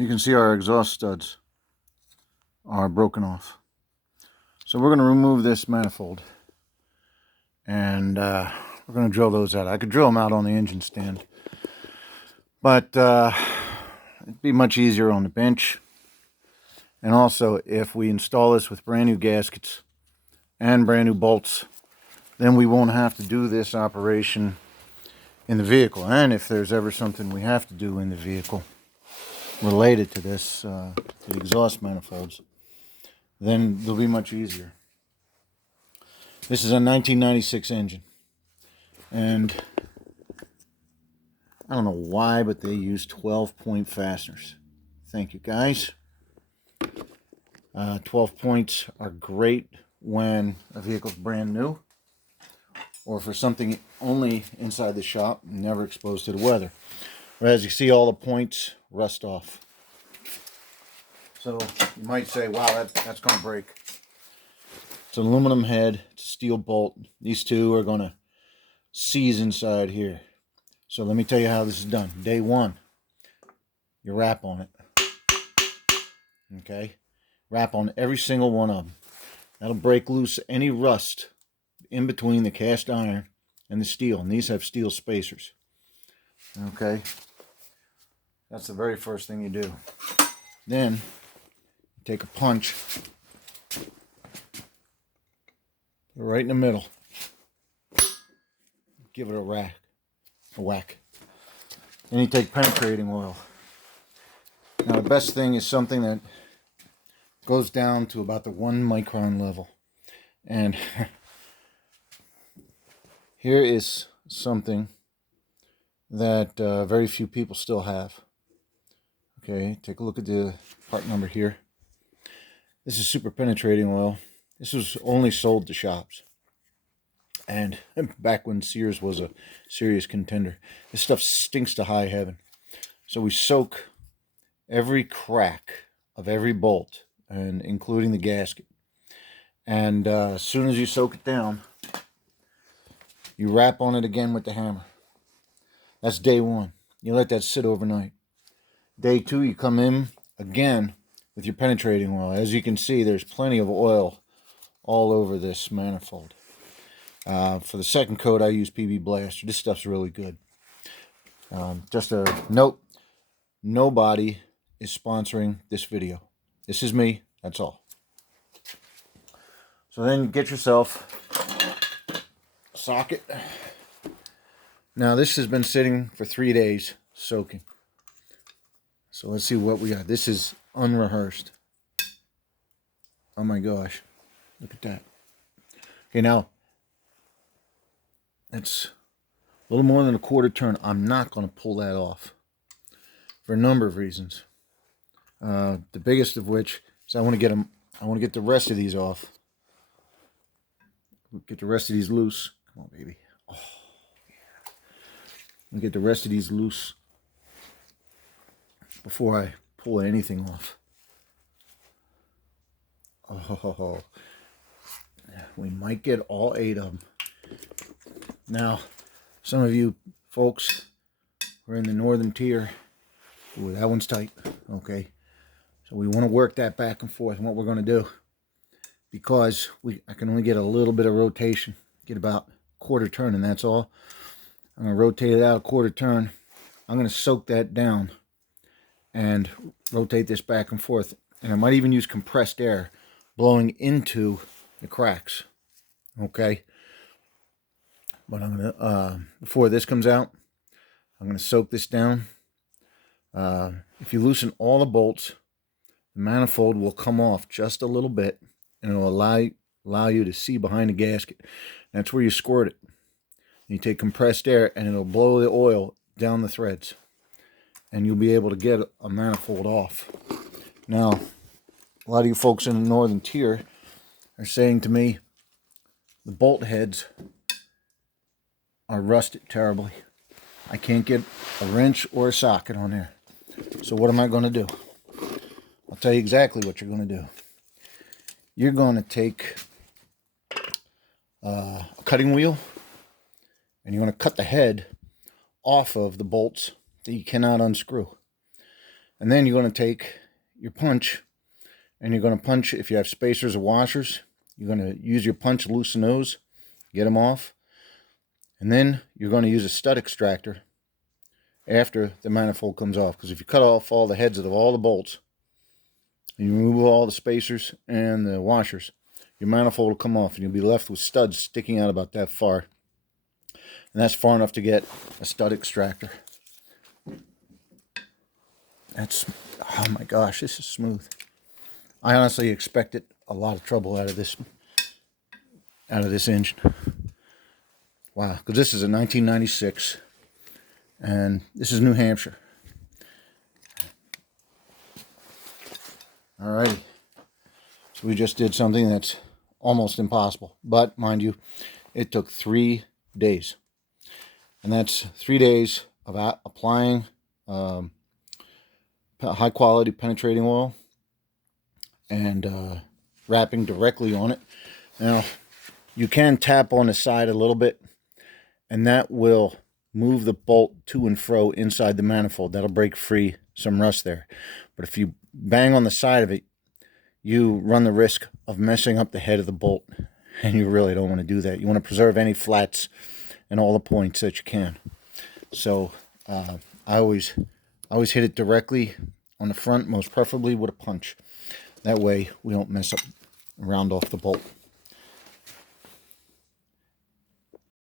you can see our exhaust studs are broken off. So we're going to remove this manifold, and we're going to drill those out. I could drill them out on the engine stand, but it'd be much easier on the bench. And also, if we install this with brand new gaskets and brand new bolts, then we won't have to do this operation in the vehicle. And if there's ever something we have to do in the vehicle related to this, to the exhaust manifolds, then they'll be much easier. This is a 1996 engine, and I don't know why, but they use 12-point fasteners. Thank you, guys. 12 points are great when a vehicle's brand new, or for something only inside the shop, never exposed to the weather. But as you see, all the points rust off. So you might say, wow, that's going to break. It's an aluminum head, it's a steel bolt. These two are going to seize inside here. So let me tell you how this is done. Day one, you wrap on it. Okay? Wrap on every single one of them. That'll break loose any rust in between the cast iron and the steel. And these have steel spacers. Okay? That's the very first thing you do. Then, you take a punch, right in the middle. Give it a whack. Then you take penetrating oil. Now the best thing is something that goes down to about the 1 micron level. And here is something that very few people still have. Okay, take a look at the part number here. This is super penetrating oil. This was only sold to shops. And back when Sears was a serious contender. This stuff stinks to high heaven. So we soak every crack of every bolt, and including the gasket. And as soon as you soak it down, you wrap on it again with the hammer. That's day one. You let that sit overnight. Day two, you come in again with your penetrating oil. As you can see, there's plenty of oil all over this manifold. For the second coat, I use PB Blaster. This stuff's really good. Just a note, nobody is sponsoring this video. This is me, that's all. So then get yourself a socket. Now this has been sitting for 3 days, soaking. So let's see what we got. This is unrehearsed. Oh my gosh, look at that. Okay, now, that's a little more than a quarter turn. I'm not going to pull that off for a number of reasons. The biggest of which is I want to get the rest of these off. Get the rest of these loose. Come on, baby. Oh, yeah. Get the rest of these loose before I pull anything off. Oh, we might get all 8 of them. Now, some of you folks who are in the northern tier, ooh, that one's tight. Okay, so we want to work that back and forth. And what we're going to do, because I can only get a little bit of rotation, get about a quarter turn, and that's all. I'm going to rotate it out a quarter turn. I'm going to soak that down and rotate this back and forth. And I might even use compressed air blowing into the cracks. Okay. But I'm going to, before this comes out, I'm going to soak this down. If you loosen all the bolts, the manifold will come off just a little bit, and it will allow you to see behind the gasket. That's where you squirt it. You take compressed air, and it'll blow the oil down the threads, and you'll be able to get a manifold off. Now, a lot of you folks in the northern tier are saying to me, the bolt heads are rusted terribly. I can't get a wrench or a socket on there. So what am I going to do? I'll tell you exactly what you're going to do. You're going to take a cutting wheel, and you're going to cut the head off of the bolts that you cannot unscrew. And then you're going to take your punch, and you're going to punch, if you have spacers or washers, you're going to use your punch to loosen those, get them off. And then you're going to use a stud extractor after the manifold comes off. Because if you cut off all the heads of all the bolts, and you remove all the spacers and the washers, your manifold will come off, and you'll be left with studs sticking out about that far. And that's far enough to get a stud extractor. That's, oh my gosh, this is smooth. I honestly expected a lot of trouble out of this engine. Wow, because this is a 1996, and this is New Hampshire. Alrighty, so we just did something that's almost impossible, but mind you, it took 3 days, and that's 3 days of applying high quality penetrating oil and wrapping directly on it. Now, you can tap on the side a little bit, and that will move the bolt to and fro inside the manifold. That'll break free some rust there. But if you bang on the side of it, you run the risk of messing up the head of the bolt, and you really don't want to do that. You want to preserve any flats and all the points that you can. So I always hit it directly on the front, most preferably with a punch. That way we don't mess up, round off the bolt.